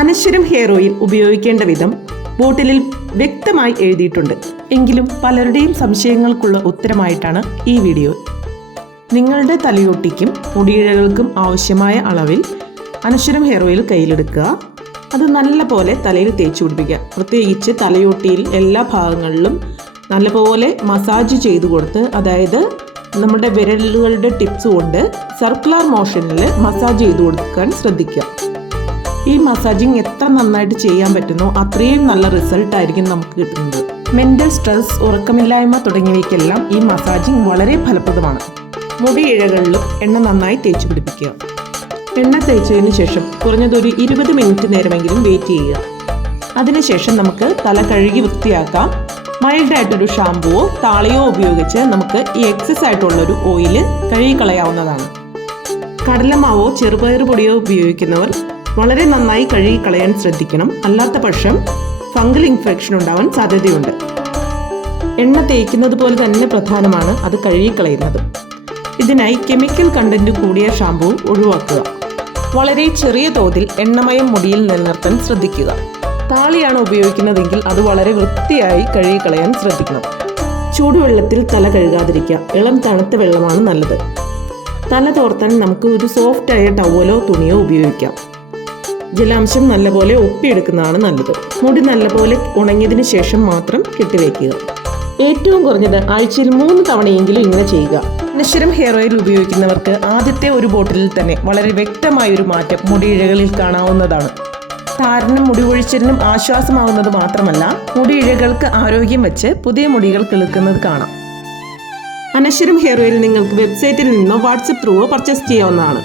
അനശ്വരം hair oil ഉപയോഗിക്കേണ്ട വിധം ബോട്ടിലിൽ വ്യക്തമായി എഴുതിയിട്ടുണ്ട്. എങ്കിലും പലരുടെയും സംശയങ്ങൾക്കുള്ള ഉത്തരമായിട്ടാണ് ഈ വീഡിയോ. നിങ്ങളുടെ തലയൊട്ടിക്കും മുടിയിഴകൾക്കും ആവശ്യമായ അളവിൽ അനശ്വരം ഹെയർ ഓയിൽ കയ്യിലെടുക്കുക. അത് നല്ലപോലെ തലയിൽ തേച്ച് പിടിപ്പിക്കുക. പ്രത്യേകിച്ച് തലയൊട്ടിയിൽ എല്ലാ ഭാഗങ്ങളിലും നല്ലപോലെ മസാജ് ചെയ്തു കൊടുത്ത്, അതായത് നമ്മുടെ വിരലുകളുടെ ടിപ്സ് കൊണ്ട് സർക്കുലർ മോഷനിൽ മസാജ് ചെയ്തു കൊടുക്കാൻ ശ്രദ്ധിക്കുക. ഈ മസാജിങ് എത്ര നന്നായിട്ട് ചെയ്യാൻ പറ്റുന്നോ അത്രയും നല്ല റിസൾട്ടായിരിക്കും നമുക്ക് കിട്ടുന്നത്. മെൻ്റൽ സ്ട്രെസ്, ഉറക്കമില്ലായ്മ തുടങ്ങിയവയ്ക്കെല്ലാം ഈ മസാജിങ് വളരെ ഫലപ്രദമാണ്. മുടി ഇഴകളിലും എണ്ണ നന്നായി തേച്ച് പിടിപ്പിക്കുക. എണ്ണ തേച്ചതിന് ശേഷം കുറഞ്ഞതൊരു 20 മിനിറ്റ് നേരമെങ്കിലും വെയിറ്റ് ചെയ്യുക. അതിനുശേഷം നമുക്ക് തല കഴുകി വൃത്തിയാക്കാം. മൈൽഡായിട്ടൊരു ഷാമ്പുവോ താളിയോ ഉപയോഗിച്ച് നമുക്ക് ഈ എക്സസ് ആയിട്ടുള്ളൊരു ഓയിൽ കഴുകിക്കളയാവുന്നതാണ്. കടലമാവോ ചെറുപയർ പൊടിയോ ഉപയോഗിക്കുന്നവർ വളരെ നന്നായി കഴുകിക്കളയാൻ ശ്രദ്ധിക്കണം. അല്ലാത്ത പക്ഷം ഫംഗൽ ഇൻഫെക്ഷൻ ഉണ്ടാവാൻ സാധ്യതയുണ്ട്. എണ്ണ തേക്കുന്നത് പോലെ തന്നെ പ്രധാനമാണ് അത് കഴുകിക്കളയുന്നത്. ഇതിനായി കെമിക്കൽ കണ്ടന്റ് കൂടിയ ഷാമ്പു ഒഴിവാക്കുക. വളരെ ചെറിയ തോതിൽ എണ്ണമയം മുടിയിൽ നിലനിർത്താൻ ശ്രദ്ധിക്കുക. താളിയാണ് ഉപയോഗിക്കുന്നതെങ്കിൽ അത് വളരെ വൃത്തിയായി കഴുകിക്കളയാൻ ശ്രദ്ധിക്കണം. ചൂടുവെള്ളത്തിൽ തല കഴുകാതിരിക്കുക. ഇളം തണുത്ത വെള്ളമാണ് നല്ലത്. തല തോർത്താൻ നമുക്ക് ഒരു സോഫ്റ്റായ ടവലോ തുണിയോ ഉപയോഗിക്കാം. ജലാംശം നല്ലപോലെ ഒപ്പിയെടുക്കുന്നതാണ് നല്ലത്. മുടി നല്ലപോലെ ഉണങ്ങിയതിന് ശേഷം മാത്രം കെട്ടിവെക്കുക. ഏറ്റവും കുറഞ്ഞത് ആഴ്ചയിൽ 3 തവണയെങ്കിലും ഇങ്ങനെ ചെയ്യുക. അനശ്വരം ഹെയർ ഓയിൽ ഉപയോഗിക്കുന്നവർക്ക് ആദ്യത്തെ ഒരു ബോട്ടിലിൽ തന്നെ വളരെ വ്യക്തമായൊരു മാറ്റം മുടിയിഴകളിൽ കാണാവുന്നതാണ്. താരനും മുടി കൊഴിച്ചിലിനും ആശ്വാസമാവുന്നത് മാത്രമല്ല, മുടിയിഴകൾക്ക് ആരോഗ്യം വെച്ച് പുതിയ മുടികൾ കിളുക്കുന്നത് കാണാം. അനശ്വരം ഹെയർ ഓയിൽ നിങ്ങൾക്ക് വെബ്സൈറ്റിൽ നിന്നോ വാട്സപ്പ് ത്രൂവോ പർച്ചേസ് ചെയ്യാവുന്നതാണ്.